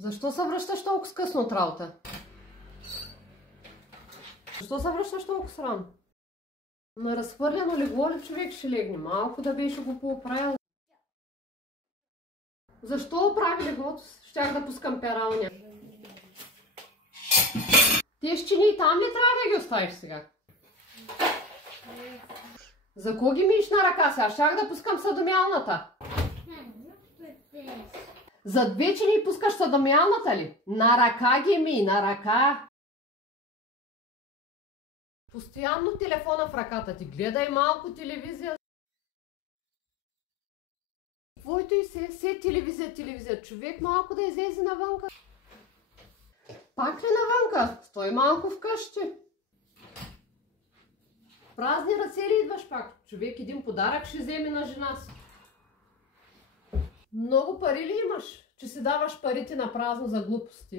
Защо се връщаш толкова скъсно от работа? Защо се връщаш толкова рано? На разхвърляно легло ли човек ще легне? Малко да беше го пооправил. Защо оправи леглото? Щях да пускам пералня. Тези чини и там ли трябва да ги оставиш сега? За кого ги миеш на ръка сега? Щях да пускам съдомялната. За две чини пускаш съдомялната ли? На ръка ги ми, на ръка. Постоянно телефона в ръката ти. Гледай малко телевизия. Твоето и се телевизия. Човек малко да излезе навънка. Пак ли навънка? Стой малко вкъщи. Празни ръце ли идваш пак? Човек един подарък ще вземе на жена си. Много пари ли имаш, че си даваш парите на празно за глупости?